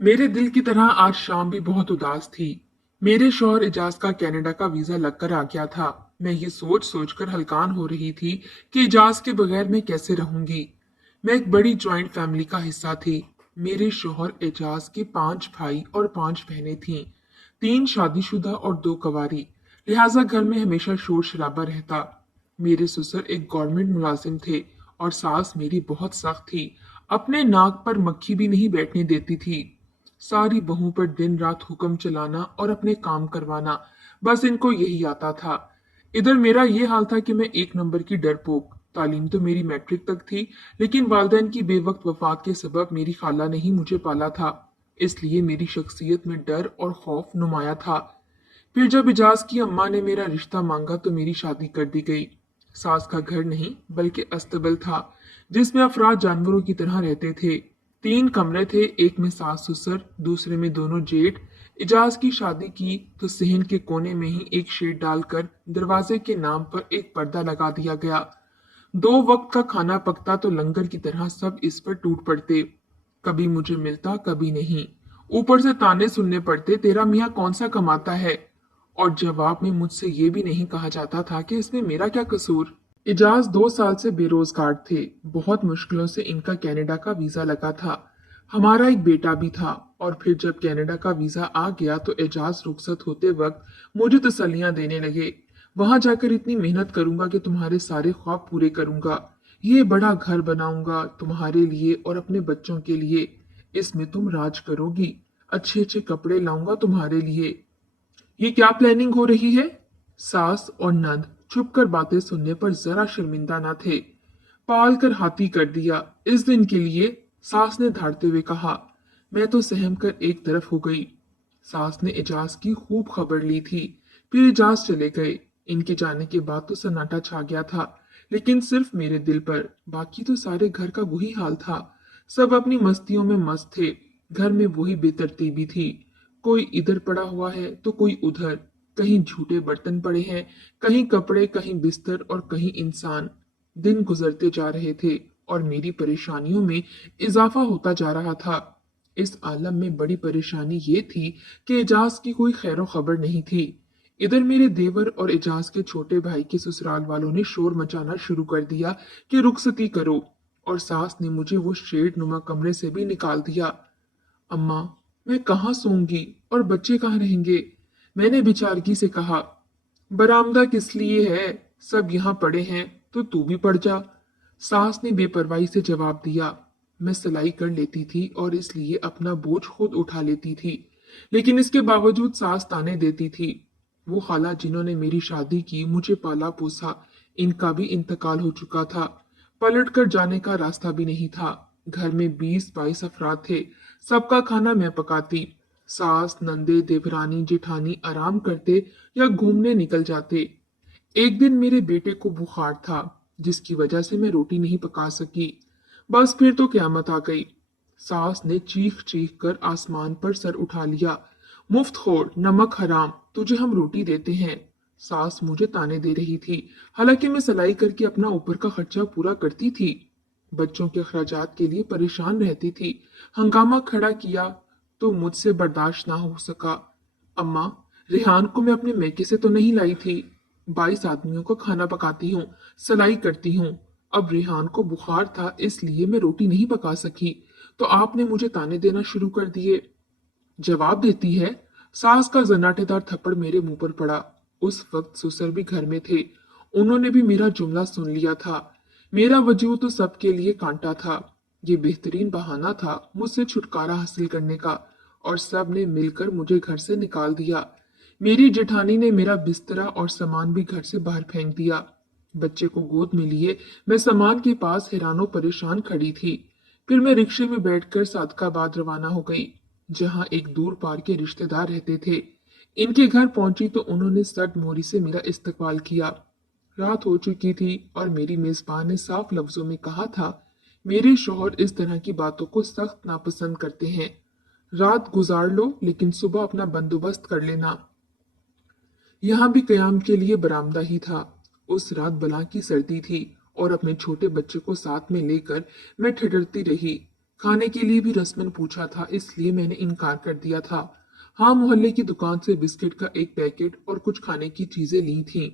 मेरे दिल की तरह आज शाम भी बहुत उदास थी। मेरे शौहर इजाज का कनाडा का वीजा लगकर आ गया था। मैं ये सोच सोचकर हलकान हो रही थी कि इजाज के बगैर मैं कैसे रहूंगी। मैं एक बड़ी जॉइंट फैमिली का हिस्सा थी। मेरे शौहर इजाज के 5 भाई और 5 बहनें थीं। 3 शादीशुदा और 2 कवारी। लिहाजा घर में हमेशा शोर शराबा रहता। मेरे ससुर एक गवर्नमेंट मुलाजिम थे और सास मेरी बहुत सख्त थी। अपने नाक पर मक्खी भी नहीं बैठने देती थी। सारी बहू पर दिन रात हुक्म चलाना और अपने काम करवाना, बस इनको यही आता था। इधर मेरा ये हाल था कि मैं 1 नंबर की डरपोक। तालीम तो मेरी मैट्रिक तक थी, लेकिन वालिदैन की बेवक्त वफात के सबब मेरी खाला ने ही मुझे पाला था। इसलिए मेरी शख्सियत में डर और खौफ नुमाया था। फिर जब इजाज की अम्मा ने मेरा रिश्ता मांगा तो मेरी शादी कर दी गई। सास का घर नहीं बल्कि अस्तबल था, जिसमें अफराद जानवरों की तरह रहते थे। 3 कमरे थे, एक में सास ससुर, दूसरे में दोनों जेठ। इजाज की शादी की तो सहन के कोने में ही एक शेड डालकर दरवाजे के नाम पर एक पर्दा लगा दिया गया। 2 वक्त का खाना पकता तो लंगर की तरह सब इस पर टूट पड़ते। कभी मुझे मिलता कभी नहीं। ऊपर से ताने सुनने पड़ते, तेरा मियाँ कौन सा कमाता है। और जवाब में मुझसे ये भी नहीं कहा जाता था कि इसमें मेरा क्या कसूर। इजाज 2 साल से बेरोजगार थे। बहुत मुश्किलों से इनका कनाडा का वीजा लगा था। हमारा एक बेटा भी था। और फिर जब कनाडा का वीजा आ गया तो एजाज रुखसत होते वक्त मुझे तसल्लियां देने लगे। वहां जाकर इतनी मेहनत करूंगा कि तुम्हारे सारे ख्वाब पूरे करूंगा। ये बड़ा घर बनाऊंगा तुम्हारे लिए और अपने बच्चों के लिए। इसमें तुम राज करोगी। अच्छे अच्छे कपड़े लाऊंगा तुम्हारे लिए। ये क्या प्लानिंग हो रही है। सास और नंद छुपकर बातें सुनने पर जरा शर्मिंदा न थे। पाल कर हाथी कर दिया इस दिन के लिए, सास ने धारते हुए कहा। मैं तो सहम कर एक तरफ हो गई। सास ने इजाज की खूब खबर ली थी। फिर इजाज चले गए। इनके जाने के बाद तो सन्नाटा छा गया था, लेकिन सिर्फ मेरे दिल पर। बाकी तो सारे घर का वही हाल था। सब अपनी मस्तियों में मस्त थे। घर में वही बेतरतीबी थी। कोई इधर पड़ा हुआ है तो कोई उधर। कहीं झूठे बर्तन पड़े हैं, कहीं कपड़े, कहीं बिस्तर और कहीं इंसान। दिन गुजरते जा रहे थे और मेरी परेशानियों में इजाफा होता जा रहा था। इस आलम में बड़ी परेशानी ये थी कि इजाज की कोई खैरो खबर नहीं थी। इधर मेरे देवर और इजाज के छोटे भाई के ससुराल वालों ने शोर मचाना शुरू कर दिया कि रुखसती करो। और सास ने मुझे वो शेड नुमा कमरे से भी निकाल दिया। अम्मा, मैं कहाँ सोऊंगी और बच्चे कहाँ रहेंगे। मैंने बेचारगी से कहा। बरामदा किस लिए है, सब यहाँ पड़े हैं तो तू भी पड़ जा। सास ने बेपरवाही से जवाब दिया। मैं सिलाई कर लेती थी और इसलिए अपना बोझ खुद उठा लेती थी, लेकिन इसके बावजूद सास ताने देती थी। वो खाला जिन्होंने मेरी शादी की, मुझे पाला पोसा, इनका भी इंतकाल हो चुका था। पलट कर जाने का रास्ता भी नहीं था। घर में 20-22 अफराद थे। सबका खाना मैं पकाती। सास, नंदे, देवरानी, जेठानी आराम करते या घूमने निकल जाते। एक दिन मेरे बेटे को बुखार था, जिसकी वजह से मैं रोटी नहीं पका सकी। बस फिर तो क्यामत आ गई। सास ने चीख चीख कर आसमान पर सर उठा लिया। मुफ्त खोर, नमक हराम, तुझे हम रोटी देते हैं। सास मुझे ताने दे रही थी, हालांकि मैं सिलाई करके अपना ऊपर का खर्चा पूरा करती थी। बच्चों के अखराजात के लिए परेशान रहती थी। हंगामा खड़ा किया तो मुझसे बर्दाश्त ना हो सका। अम्मा, रेहान को मैं अपने मैके से तो नहीं लाई थी। 22 आदमियों को खाना पकाती हूँ, सिलाई करती हूँ। अब रेहान को बुखार था इसलिए मैं रोटी नहीं पका सकी, तो आपने मुझे ताने देना शुरू कर दिए। जवाब देती है। सास का जन्नाटेदार थप्पड़ मेरे मुंह पर पड़ा। उस वक्त ससुर भी घर में थे। उन्होंने भी मेरा जुमला सुन लिया था। मेरा वजूद तो सबके लिए कांटा था। ये बेहतरीन बहाना था मुझसे छुटकारा हासिल करने का, और सब ने मिलकर मुझे घर से निकाल दिया। मेरी जेठानी ने मेरा बिस्तरा और सामान भी घर से बाहर फेंक दिया। बच्चे को गोद में लिए मैं सामान के पास हैरानो परेशान खड़ी थी। फिर मैं रिक्शे में बैठकर सादकाबाद रवाना हो गई, जहां एक दूर पार के रिश्तेदार रहते थे। इनके घर पहुंची तो उन्होंने सट मोरी से मेरा इस्तकबाल किया। रात हो चुकी थी और मेरी मेजबान ने साफ लफ्जों में कहा था, मेरे शौहर इस तरह की बातों को सख्त नापसंद करते हैं। रात गुजार लो लेकिन सुबह अपना बंदोबस्त कर लेना। यहाँ भी कयाम के लिए बरामदा ही था। उस रात बला की सर्दी थी और अपने छोटे बच्चे को साथ में लेकर मैं ठिठुरती रही। खाने के लिए भी रस्मन पूछा था, इसलिए मैंने इनकार कर दिया था। हाँ, मोहल्ले की दुकान से बिस्किट का एक पैकेट और कुछ खाने की चीजें ली थीं,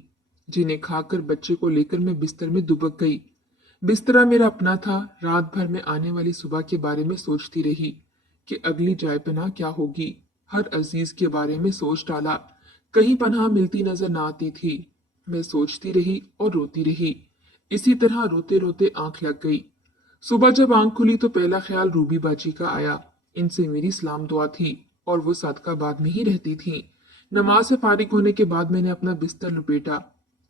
जिन्हें खाकर बच्चे को लेकर मैं बिस्तर में दुबक गई। बिस्तरा मेरा अपना था। रात भर मैं आने वाली सुबह के बारे में सोचती रही कि अगली चाय पनाह क्या होगी। हर अजीज के बारे में सोच डाला। कहीं पनाह मिलती नजर न आती थी। मैं सोचती रही और रोती रही। इसी तरह रोते रोते आंख लग गई। सुबह जब आंख खुली तो पहला ख्याल रूबी बाजी का आया। इनसे मेरी सलाम दुआ थी और वो सादकाबाद में ही रहती थी। नमाज से फारिग होने के बाद मैंने अपना बिस्तर लपेटा।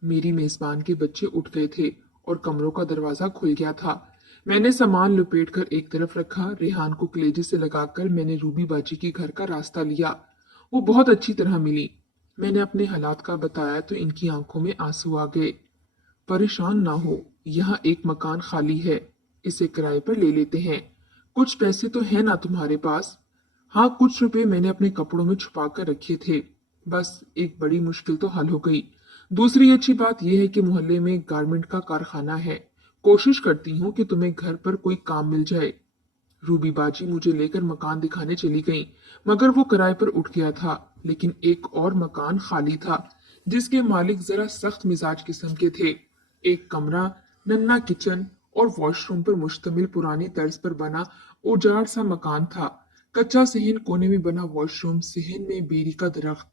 मेरी मेजबान के बच्चे उठ गए थे और कमरों का दरवाजा खुल गया था। मैंने सामान लपेट कर एक तरफ रखा। रेहान को कलेजे से लगाकर मैंने रूबी बाजी के घर का रास्ता लिया। वो बहुत अच्छी तरह मिली। मैंने अपने हालात का बताया तो इनकी आंखों में आंसू आ गए। परेशान ना हो, यहाँ एक मकान खाली है, इसे किराए पर ले लेते हैं। कुछ पैसे तो है ना तुम्हारे पास? हाँ, कुछ रुपए मैंने अपने कपड़ों में छुपा कर रखे थे। बस एक बड़ी मुश्किल तो हल हो गई। दूसरी अच्छी बात यह है कि मोहल्ले में एक गारमेंट का कारखाना है। कोशिश करती हूँ कि तुम्हें घर पर कोई काम मिल जाए। रूबी बाजी मुझे लेकर मकान दिखाने चली गई, मगर वो किराए पर उठ गया था। लेकिन एक और मकान खाली था, जिसके मालिक जरा सख्त मिजाज किस्म के थे। एक कमरा, नन्हा किचन और वॉशरूम पर मुश्तमिल पुरानी तर्ज पर बना उजाड़ सा मकान था। कच्चा सहन कोने में बना वॉशरूम, सहन में बेरी का दरख्त।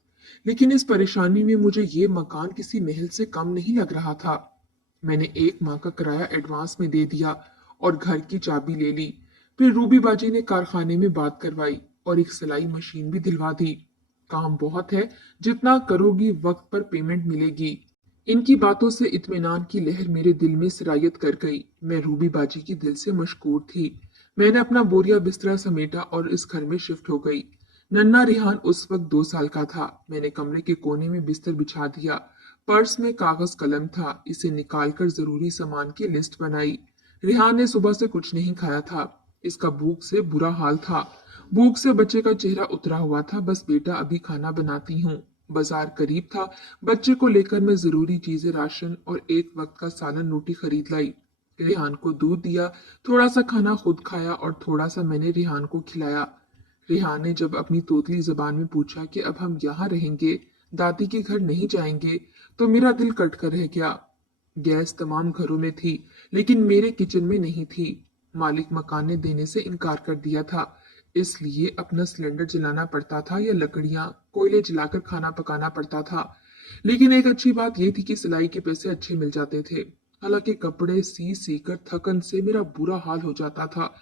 लेकिन इस परेशानी में मुझे ये मकान किसी महल से कम नहीं लग रहा था। मैंने 1 माह का किराया एडवांस में दे दिया और घर की चाबी ले ली। फिर रूबी बाजी ने कारखाने में बात करवाई और एक सिलाई मशीन भी दिलवा दी। काम बहुत है, जितना करोगी वक्त पर पेमेंट मिलेगी। इनकी बातों से इत्मीनान की लहर मेरे दिल में सिरायत कर गई। मैं रूबी बाजी की दिल से मशकूर थी। मैंने अपना बोरिया बिस्तरा समेटा और इस घर में शिफ्ट हो गई। नन्ना रिहान उस वक्त 2 साल का था। मैंने कमरे के कोने में बिस्तर बिछा दिया। पर्स में कागज कलम था, इसे निकालकर जरूरी सामान की लिस्ट बनाई। रिहान ने सुबह से कुछ नहीं खाया था। इसका भूख से बुरा हाल था। भूख से बच्चे का चेहरा उतरा हुआ था। बस बेटा, अभी खाना बनाती हूँ। बाजार करीब था। बच्चे को लेकर मैं जरूरी चीजें, राशन और एक वक्त का सालन रोटी खरीद लाई। रेहान को दूध दिया। थोड़ा सा खाना खुद खाया और थोड़ा सा मैंने रेहान को खिलाया। रेहान ने जब अपनी तोतली जबान में पूछा कि अब हम यहाँ रहेंगे, दादी के घर नहीं जाएंगे, तो मेरा दिल कट कर रह गया। गैस तमाम घरों में थी, लेकिन मेरे किचन में नहीं थी। मालिक मकान ने देने से इनकार कर दिया था, इसलिए अपना सिलेंडर जलाना पड़ता था या लकड़ियां, कोयले जलाकर खाना पकाना पड़ता था। लेकिन एक अच्छी बात यह थी कि सिलाई के पैसे अच्छे मिल जाते थे। हालांकि कपड़े सी सी कर थकन से मेरा बुरा हाल हो जाता था,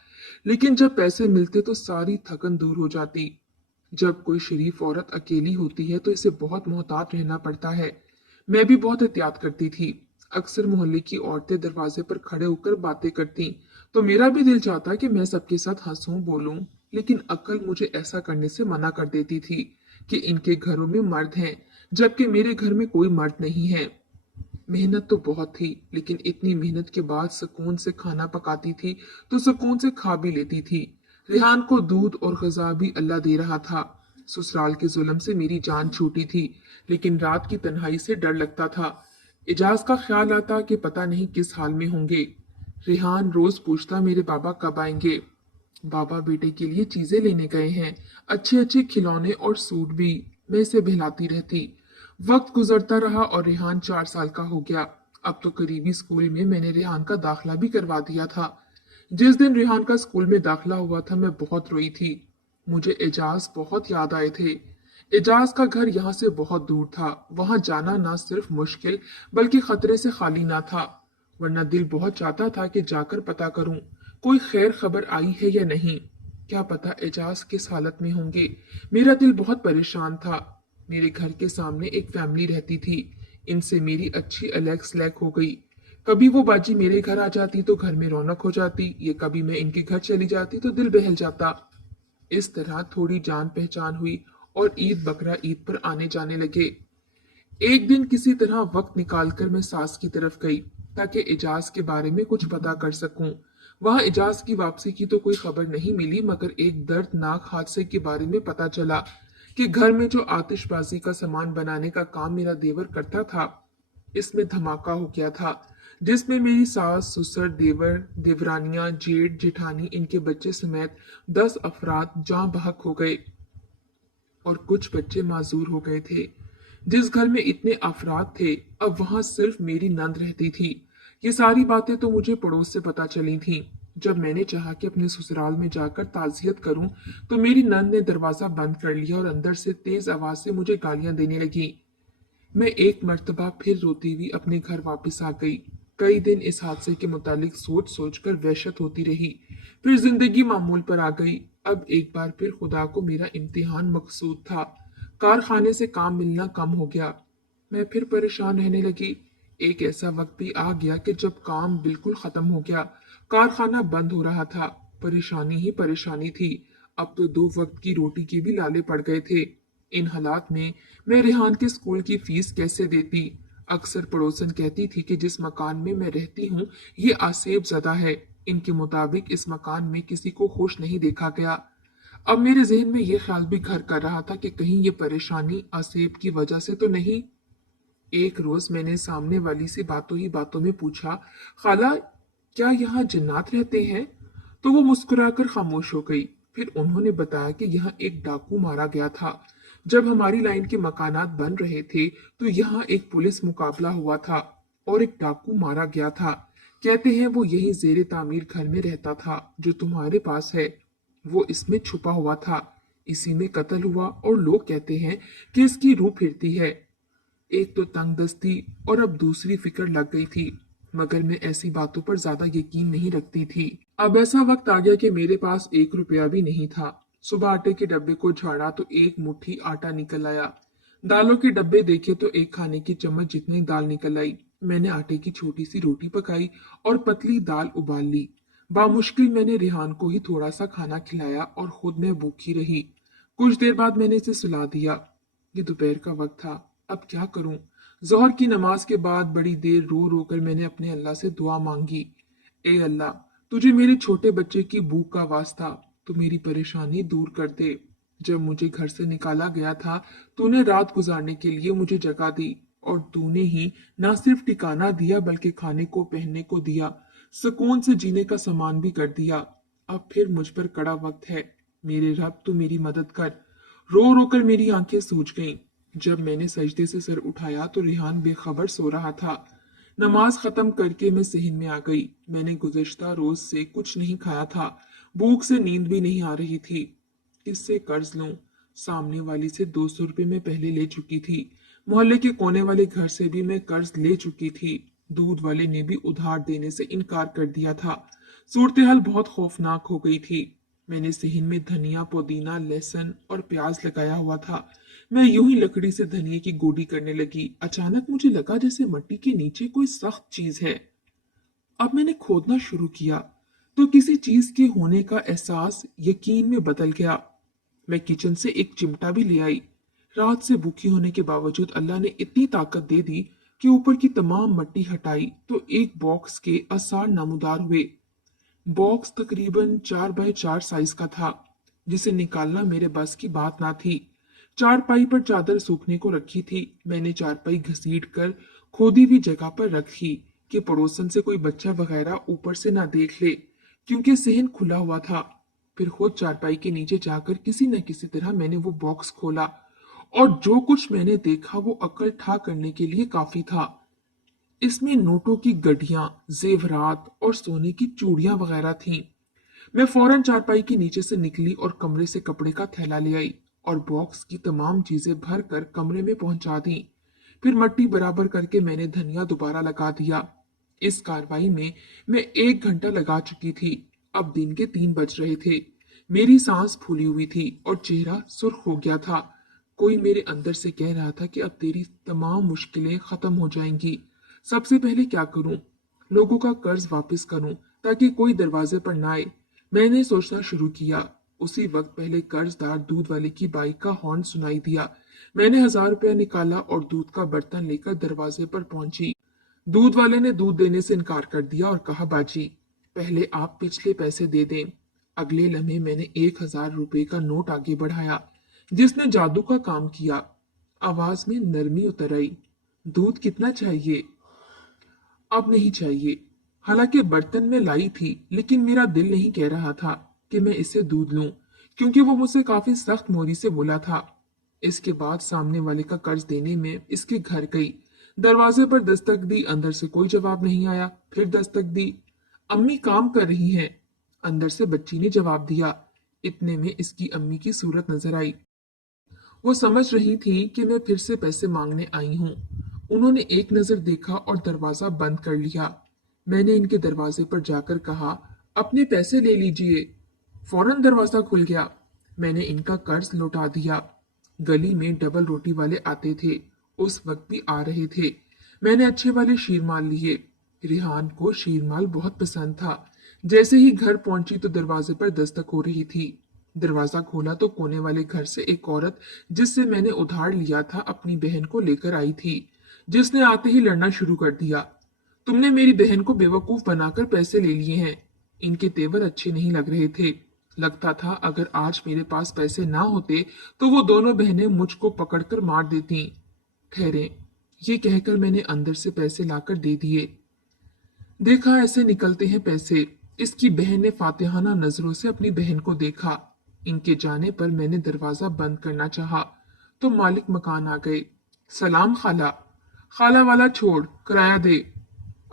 लेकिन जब पैसे मिलते तो सारी थकन दूर हो जाती। जब कोई शरीफ औरत अकेली होती है तो इसे बहुत मोहतात रहना पड़ता है। मैं भी बहुत एहतियात करती थी। अक्सर मोहल्ले की औरतें दरवाजे पर खड़े होकर बातें करती, तो मेरा भी दिल चाहता कि मैं सबके साथ हंसूं बोलूं, लेकिन अक्ल मुझे ऐसा करने से मना कर देती थी कि इनके घरों में मर्द हैं, जबकि मेरे घर में कोई मर्द नहीं है। मेहनत तो बहुत थी, लेकिन इतनी मेहनत के बाद सुकून से खाना पकाती थी तो सुकून से खा भी लेती थी। रेहान को दूध और ग़िज़ा भी अल्लाह दे रहा था। ससुराल के जुल्म से मेरी जान छूटी थी, लेकिन रात की तन्हाई से डर लगता था। इजाज का ख्याल आता कि पता नहीं किस हाल में होंगे। रेहान रोज पूछता, मेरे बाबा कब आएंगे? बाबा बेटे के लिए चीजें लेने गए हैं, अच्छे अच्छे खिलौने और सूट भी। मैं इसे बहलाती रहती। वक्त गुजरता रहा और रेहान 4 साल का हो गया। अब तो करीबी स्कूल में मैंने रेहान का दाखिला भी करवा दिया था। जिस दिन रेहान का स्कूल में दाखिला हुआ था मैं बहुत रोई थी। मुझे एजाज बहुत याद आए थे। एजाज का घर यहाँ से बहुत दूर था। वहां जाना ना सिर्फ मुश्किल बल्कि खतरे से खाली ना था। वरना दिल बहुत चाहता था कि जाकर पता करूं कोई खैर खबर आई है या नहीं। क्या पता एजाज किस हालत में होंगे। मेरा दिल बहुत परेशान था। मेरे घर के सामने एक फैमिली रहती थी। इनसे मेरी अच्छी अलग स्लैक हो गई। कभी वो बाजी मेरे घर आ जाती तो घर में रौनक हो जाती, ये कभी मैं इनके घर चली जाती तो दिल बहल जाता। इस तरह थोड़ी जान पहचान हुई और ईद बकरा ईद पर आने जाने लगे। एक दिन किसी तरह वक्त निकालकर मैं सास की तरफ गई ताकि एजाज के बारे में कुछ पता कर सकूं। वहां एजाज की वापसी की तो कोई खबर नहीं मिली, मगर एक दर्दनाक हादसे के बारे में पता चला कि घर में जो आतिशबाजी का सामान बनाने का काम मेरा देवर करता था, इसमें धमाका हो गया था। जिसमें मेरी सास, ससुर, देवर, देवरानियां, जेठ, जेठानी, इनके बच्चे समेत 10 अफराद जाँ बहक हो गए और कुछ बच्चे माजूर हो गए थे। जिस घर में इतने अफराद थे, अब वहां सिर्फ मेरी नंद रहती थी। ये सारी बातें तो मुझे पड़ोस से पता चली थीं। जब मैंने चाहा कि अपने ससुराल में जाकर ताजियत करूं, तो मेरी नंद ने दरवाजा बंद कर लिया और अंदर से तेज आवाज से मुझे गालियां देने लगी। मैं एक मर्तबा फिर रोती हुई अपने घर वापस आ गई। कई दिन इस हादसे के मुतालिक सोच सोच कर वहशत होती रही। फिर जिंदगी मामूल पर आ गई। अब एक बार फिर खुदा को मेरा इम्तिहान मकसूद था। कारखाने से काम मिलना कम हो गया। मैं फिर परेशान रहने लगी। एक ऐसा वक्त भी आ गया कि जब काम बिल्कुल खत्म हो गया। कारखाना बंद हो रहा था। परेशानी ही परेशानी थी। अब तो 2 वक्त की रोटी के भी लाले पड़ गए थे। इन हालात में मैं रेहान के स्कूल की फीस कैसे देती? अक्सर पड़ोसन कहती थी कि जिस मकान में मैं रहती हूँ, ये आसेब ज़दा है। इनके मुताबिक इस मकान में किसी को खुश नहीं देखा गया। अब मेरे जहन में ये ख्याल भी घर कर रहा था कि कहीं ये परेशानी आसेब की वजह से तो नहीं। एक रोज मैंने सामने वाली से बातों ही बातों में पूछा, खाला, क्या यहाँ जिन्नात रहते हैं? तो वो मुस्कुराकर खामोश हो गई। फिर उन्होंने बताया कि यहाँ एक डाकू मारा गया था। जब हमारी लाइन के मकानात बन रहे थे, तो यहाँ एक पुलिस मुकाबला हुआ था और एक डाकू मारा गया था। कहते हैं वो यही जेरे तामीर घर में रहता था जो तुम्हारे पास है। वो इसमें छुपा हुआ था। इसी में कत्ल हुआ और लोग कहते हैं कि इसकी रूह फिरती है। एक तो तंगदस्ती और अब दूसरी फिक्र लग गई थी, मगर मैं ऐसी बातों पर ज्यादा यकीन नहीं रखती थी। अब ऐसा वक्त आ गया कि मेरे पास 1 रुपया भी नहीं था। सुबह आटे के डब्बे को झाड़ा तो एक मुट्ठी आटा निकल आया। दालों के डब्बे देखे तो एक खाने की चम्मच जितनी दाल निकल आई। मैंने आटे की छोटी सी रोटी पकाई और पतली दाल उबाल ली। बामुश्किल मैंने रिहान को ही थोड़ा सा खाना खिलाया और खुद मैं भूखी रही। कुछ देर बाद मैंने इसे सुला दिया। ये दोपहर का वक्त था। अब क्या करूं? जोहर की नमाज के बाद बड़ी देर रो रो कर मैंने अपने अल्लाह से दुआ मांगी। ए अल्लाह, तुझे मेरे छोटे बच्चे की भूख का वास्ता, तू मेरी परेशानी दूर कर दे। जब मुझे घर से निकाला गया था, तूने रात गुजारने के लिए मुझे जगह दी और तूने ही ना सिर्फ ठिकाना दिया बल्कि खाने को पहनने को दिया, सुकून से जीने का सामान भी कर दिया। अब फिर मुझ पर कड़ा वक्त है। मेरे रब, तू मेरी मदद कर। रो रो कर मेरी आंखें सूज गईं। जब मैंने सजदे से सर उठाया तो रिहान बेखबर सो रहा था। नमाज खत्म करके मैं सहन में आ गई। मैंने गुज़श्ता रोज से कुछ नहीं खाया था। भूख से नींद भी नहीं आ रही थी। किससे कर्ज लूं? सामने वाली से 200 रुपये मैं पहले ले चुकी थी। मोहल्ले के कोने वाले घर से भी मैं कर्ज ले चुकी थी। दूध वाले ने भी उधार देने से इनकार कर दिया था। सूरत-ए-हाल बहुत खौफनाक हो गई थी। मैंने सहन में धनिया, पुदीना, लहसुन और प्याज लगाया हुआ था। मैं यूं ही लकड़ी से धनिए की गोडी करने लगी। अचानक मुझे लगा जैसे मिट्टी के नीचे कोई सख्त चीज है। अब मैंने खोदना शुरू किया तो किसी चीज के होने का एहसास यकीन में बदल गया। मैं किचन से एक चिमटा भी ले आई। रात से भूखी होने के बावजूद अल्लाह ने इतनी ताकत दे दी कि ऊपर की तमाम मिट्टी हटाई तो एक बॉक्स के आसार नमूदार हुए। बॉक्स तकरीबन 4 बाय 4 साइज का था, जिसे निकालना मेरे बस की बात ना थी। चारपाई पर चादर सूखने को रखी थी। मैंने चारपाई घसीट कर खोदी हुई जगह पर रखी कि पड़ोसन से कोई बच्चा वगैरह ऊपर से ना देख ले, क्योंकि सहन खुला हुआ था। फिर खुद चारपाई के नीचे जाकर किसी न किसी तरह मैंने वो बॉक्स खोला और जो कुछ मैंने देखा वो अकल ठा करने के लिए काफी था। इसमें नोटों की गड्डियां, जेवरात और सोने की चूड़ियां वगैरह थीं। मैं फौरन चारपाई के नीचे से निकली और कमरे से कपड़े का थैला ले आई और बॉक्स की तमाम चीजें भर कर कमरे में पहुंचा दी। फिर मट्टी बराबर करके मैंने धनिया दोबारा लगा दिया। इस कार्रवाई में मैं 1 घंटा लगा चुकी थी। अब दिन के 3 बज रहे थे। मेरी सांस फूली हुई थी और चेहरा सुर्ख हो गया था। कोई मेरे अंदर से कह रहा था कि अब तेरी तमाम मुश्किलें खत्म हो जाएंगी। सबसे पहले क्या करूं? लोगों का कर्ज वापस करूं ताकि कोई दरवाजे पर ना आए। मैंने सोचना शुरू किया। उसी वक्त पहले कर्जदार दूध वाले की बाइक का हॉर्न सुनाई दिया। मैंने 1000 रुपया निकाला और दूध का बर्तन लेकर दरवाजे पर पहुंची। दूध वाले ने दूध देने से इनकार कर दिया और कहा, बाजी, पहले आप पिछले पैसे दे दें। अगले लम्हे मैंने 1000 रुपये का नोट आगे बढ़ाया, जिसने जादू का काम किया। आवाज में नरमी उतर आई। दूध कितना चाहिए? अब नहीं चाहिए। हालांकि बर्तन में लाई थी, लेकिन मेरा दिल नहीं कह रहा था कि मैं इसे दूध लूं, क्योंकि वो मुझसे काफी सख्त मोरी से बोला था। इसके बाद सामने वाले का कर्ज देने में इसके घर गई। दरवाजे पर दस्तक दी, अंदर से कोई जवाब नहीं आया। फिर दस्तक दी, अम्मी काम कर रही हैं। अंदर से बच्ची ने जवाब दिया। इतने में इसकी अम्मी की सूरत नजर आई। वो समझ रही थी कि मैं फिर से पैसे मांगने आई हूँ। उन्होंने एक नजर देखा और दरवाजा बंद कर लिया। मैंने इनके दरवाजे पर जाकर कहा, अपने पैसे ले लीजिए। फौरन दरवाजा खुल गया। मैंने इनका कर्ज लौटा दिया। गली में डबल रोटी वाले आते थे, उस वक्त भी आ रहे थे। मैंने अच्छे वाले शीरमाल लिए। रिहान को शीरमाल बहुत पसंद था। जैसे ही घर पहुंची तो दरवाजे पर दस्तक हो रही थी। दरवाजा खोला तो कोने वाले घर से एक औरत, जिससे मैंने उधार लिया था, अपनी बहन को लेकर आई थी, जिसने आते ही लड़ना शुरू कर दिया। तुमने मेरी बहन को बेवकूफ बनाकर पैसे ले लिए हैं। इनके तेवर अच्छे नहीं लग रहे थे। लगता था अगर आज मेरे पास पैसे ना होते तो वो दोनों बहनें मुझको पकड़कर मार देती। ठहरे, ये कहकर मैंने अंदर से पैसे लाकर दे दिए। देखा ऐसे निकलते हैं पैसे। इसकी बहन ने फातिहाना नजरों से अपनी बहन को देखा। इनके जाने पर मैंने दरवाजा बंद करना चाहा तो मालिक मकान आ गए। सलाम खाला। खाला वाला छोड़, किराया दे।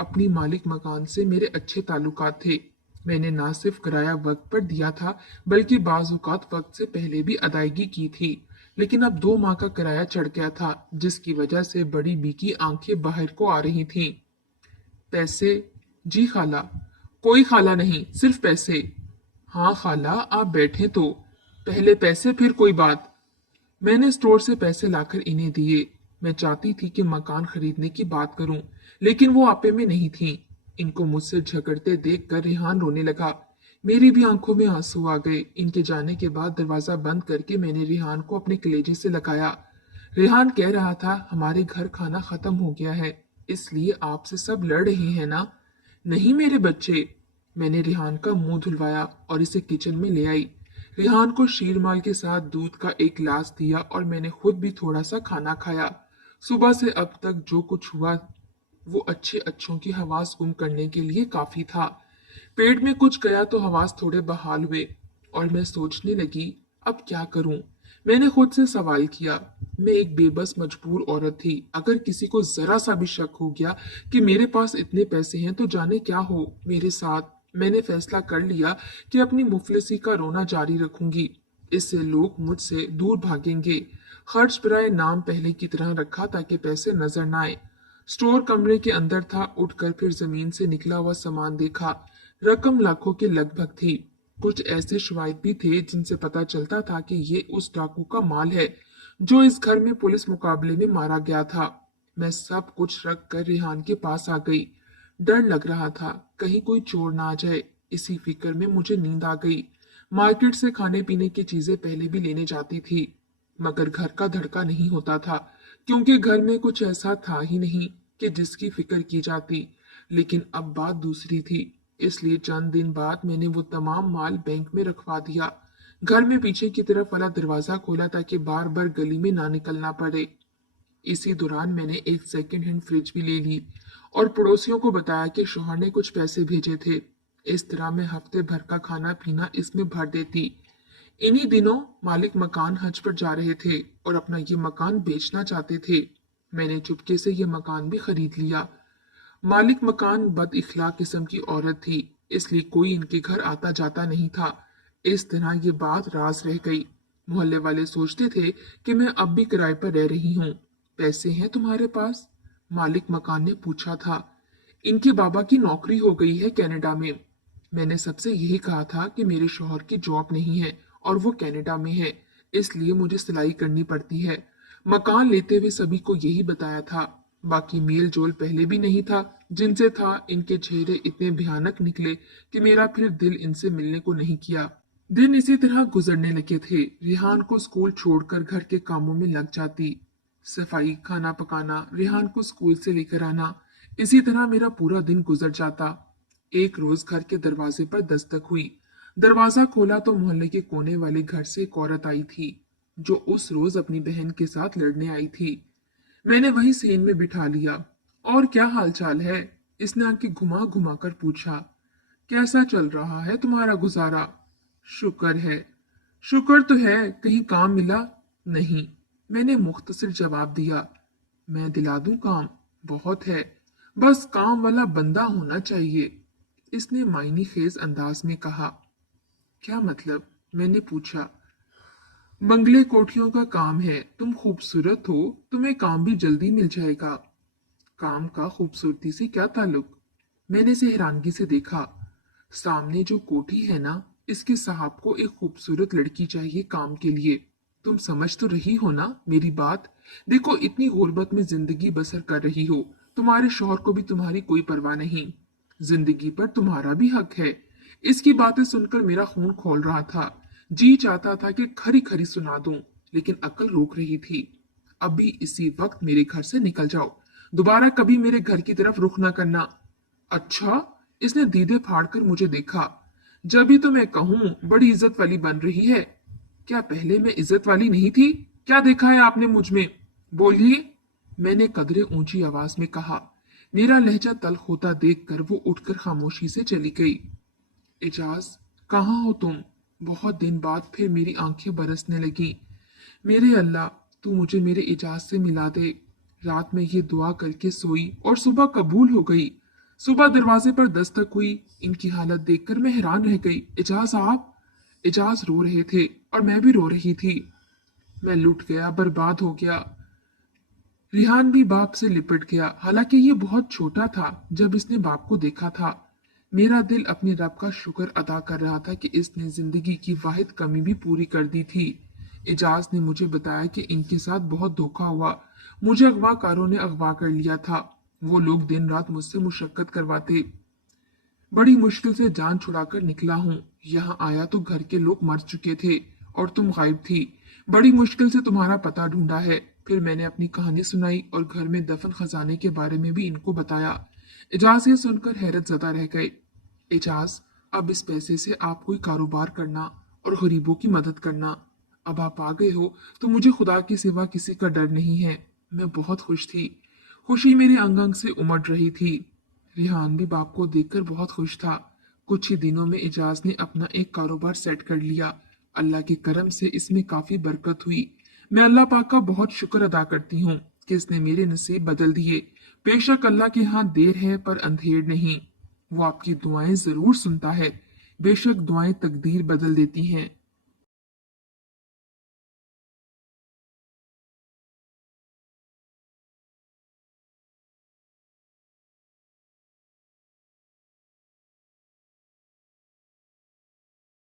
अपनी मालिक मकान से मेरे अच्छे ताल्लुकात थे। मैंने ना सिर्फ किराया वक्त पर दिया था, बल्कि बाज़ औक़ात वक्त से पहले भी अदायगी की थी। लेकिन अब 2 माह का किराया चढ़ गया था, जिसकी वजह से बड़ी बी की आंखें बाहर को आ रही थीं। पैसे? जी खाला। कोई खाला नहीं, सिर्फ पैसे। हाँ खाला, आप बैठे तो। पहले पैसे फिर कोई बात। मैंने स्टोर से पैसे लाकर इन्हें दिए। मैं चाहती थी कि मकान खरीदने की बात करूं, लेकिन वो आपे में नहीं थी। इनको मुझसे झगड़ते देखकर रेहान रोने लगा। मेरी भी आंखों में आंसू आ गए। इनके जाने के बाद दरवाजा बंद करके मैंने रेहान को अपने कलेजे से लगाया। रेहान कह रहा था, हमारे घर खाना खत्म हो गया है, इसलिए आपसे सब लड़ रहे हैं ना? नहीं मेरे बच्चे। मैंने रेहान का मुंह धुलवाया और इसे किचन में ले आई। रेहान को शीरमाल के साथ दूध का एक गिलास दिया और मैंने खुद भी थोड़ा सा खाना खाया। सुबह से अब तक जो कुछ हुआ वो अच्छे अच्छों की हवास गुम करने के लिए काफी था। पेट में कुछ गया तो हवास थोड़े बहाल हुए और मैं सोचने लगी, अब क्या करूं? मैंने खुद से सवाल किया। मैं एक बेबस मजबूर औरत थी। अगर किसी को जरा सा भी शक हो गया कि मेरे पास इतने पैसे हैं तो जाने क्या हो मेरे साथ। मैंने फैसला कर लिया कि अपनी मुफलिसी का रोना जारी रखूंगी। इससे लोग मुझसे दूर भागेंगे। खर्च बराए नाम पहले की तरह रखा ताकि पैसे नजर न आए। स्टोर कमरे के अंदर था। उठकर फिर जमीन से निकला हुआ सामान देखा। रकम लाखों के लगभग थी। कुछ ऐसे शवाहिद भी थे जिनसे पता चलता था कि ये उस डाकू का माल है जो इस घर में पुलिस मुकाबले में मारा गया था। मैं सब कुछ रख कर रेहान के पास आ गई। डर लग रहा था कहीं कोई चोर ना आ जाए। इसी फिक्र में मुझे नींद आ गई। मार्केट से खाने पीने की चीजें पहले भी लेने जाती थी, मगर घर का धड़का नहीं होता था, क्योंकि घर में कुछ ऐसा था ही नहीं कि जिसकी फिक्र की जाती। लेकिन अब बात दूसरी थी, इसलिए चंद दिन बाद मैंने वो तमाम माल बैंक में रखवा दिया। घर में पीछे की तरफ वाला दरवाजा खोला ताकि बार बार गली में ना निकलना पड़े। इसी दौरान मैंने एक सेकंड हैंड फ्रिज भी ले ली और पड़ोसियों को बताया कि शौहर ने कुछ पैसे भेजे थे। इस तरह मैं हफ्ते भर का खाना पीना इसमें भर देती। इन्हीं दिनों मालिक मकान हज पर जा रहे थे और अपना ये मकान बेचना चाहते थे। मैंने चुपके से ये मकान भी खरीद लिया। मालिक मकान बद इखलाक किस्म की औरत थी, इसलिए कोई इनके घर आता जाता नहीं था। इस तरह ये बात राज रह गई। मोहल्ले वाले सोचते थे कि मैं अब भी किराए पर रह रही हूँ। पैसे हैं तुम्हारे पास? मालिक मकान ने पूछा था। इनके बाबा की नौकरी हो गई है कनाडा में। मैंने सबसे यही कहा था कि मेरे शौहर की जॉब नहीं है और वो कनाडा में है, इसलिए मुझे सिलाई करनी पड़ती है। मकान लेते हुए सभी को यही बताया था। बाकी मेल जोल पहले भी नहीं था। जिनसे था इनके चेहरे इतने भयानक निकले कि मेरा फिर दिल इनसे मिलने को नहीं किया। दिन इसी तरह गुजरने लगे थे। रेहान को स्कूल छोड़कर घर के कामों में लग जाती। सफाई, खाना पकाना, रेहान को स्कूल से लेकर आना, इसी तरह मेरा पूरा दिन गुजर जाता। एक रोज घर के दरवाजे पर दस्तक हुई। दरवाजा खोला तो मोहल्ले के कोने वाले घर से एक औरत आई थी, जो उस रोज अपनी बहन के साथ लड़ने आई थी। मैंने वही सेन में बिठा लिया। और क्या हाल चाल है? اس ने आंखें घुमा घुमा कर पूछा, कैसा चल रहा है तुम्हारा गुजारा? शुक्र है। शुक्र तो है, कहीं काम मिला? नहीं, मैंने मुख्तसर जवाब दिया। मैं दिला दूं काम? बहुत है, बस काम वाला बंदा होना चाहिए। इसने मायनी खेज अंदाज में कहा। क्या मतलब? मैंने पूछा। बंगले कोठियों का काम है, तुम खूबसूरत हो, तुम्हें काम भी जल्दी मिल जाएगा। काम का खूबसूरती से क्या ताल्लुक? मैंने इसे हैरानगी से देखा। सामने जो कोठी है ना, इसके साहब को एक खूबसूरत लड़की चाहिए काम के लिए। तुम समझ तो रही हो ना मेरी बात? देखो, इतनी गुर्बत में जिंदगी बसर कर रही हो, तुम्हारे शौहर को भी तुम्हारी कोई परवाह नहीं। जिंदगी पर तुम्हारा भी हक है। इसकी बातें सुनकर मेरा खून खौल रहा था। जी चाहता था कि खरी खरी सुना दूं, लेकिन अक्ल रोक रही थी। अभी इसी वक्त मेरे घर से निकल जाओ, दोबारा कभी मेरे घर की तरफ रुख ना करना। अच्छा? इसने दीदे फाड़कर मुझे देखा। जब भी तो मैं कहूं बड़ी इज्जत वाली बन रही है। क्या पहले मैं इज्जत वाली नहीं थी? क्या देखा है आपने मुझ में? बोलिए, मैंने कदरे ऊंची आवाज में कहा। मेरा लहजा तल्ख होता देखकर वो उठकर खामोशी से चली गई। एजाज, कहाँ हो तुम? बहुत दिन बाद फिर मेरी आंखें बरसने लगी। मेरे अल्लाह, तू मुझे मेरे एजाज से मिला दे। रात में ये दुआ करके सोई और सुबह कबूल हो गई। सुबह दरवाजे पर दस्तक हुई। इनकी हालत देखकर मैं हैरान रह गई। एजाज आप? एजाज रो रहे थे और मैं भी रो रही थी। मैं लुट गया, बर्बाद हो गया। रिहान भी बाप से लिपट गया, हालांकि ये बहुत छोटा था जब इसने बाप को देखा था। मेरा दिल अपने रब का शुक्र अदा कर रहा था कि इसने जिंदगी की वाहिद कमी भी पूरी कर दी थी। एजाज ने मुझे बताया कि इनके साथ बहुत धोखा हुआ। मुझे अगवाकारों ने अगवा कर लिया था। वो लोग दिन रात मुझसे मुशक्कत करवाते। बड़ी मुश्किल से जान छुड़ाकर निकला हूँ। यहाँ आया तो घर के लोग मर चुके थे और तुम गायब थी। बड़ी मुश्किल से तुम्हारा पता ढूंढा है। फिर मैंने अपनी कहानी सुनाई और घर में दफन खजाने के बारे में भी इनको बताया। एजाज ये सुनकर हैरत ज़दा रह गए। एजाज, अब इस पैसे से आप कोई कारोबार करना और गरीबों की मदद करना। अब आप आ गए हो तो मुझे खुदा के सिवा किसी का डर नहीं है। मैं बहुत खुश थी। खुशी मेरे अंग अंग से उमड़ रही थी। रिहान भी बाप को देखकर बहुत खुश था। कुछ ही दिनों में एजाज ने अपना एक कारोबार सेट कर लिया। अल्लाह के करम से इसमें काफी बरकत हुई। मैं अल्लाह पाक का बहुत शुक्र अदा करती हूँ कि इसने मेरे नसीब बदल दिए। बेशक अल्लाह के यहाँ देर है पर अंधेर नहीं। वो आपकी दुआएं जरूर सुनता है। बेशक दुआएं तकदीर बदल देती हैं।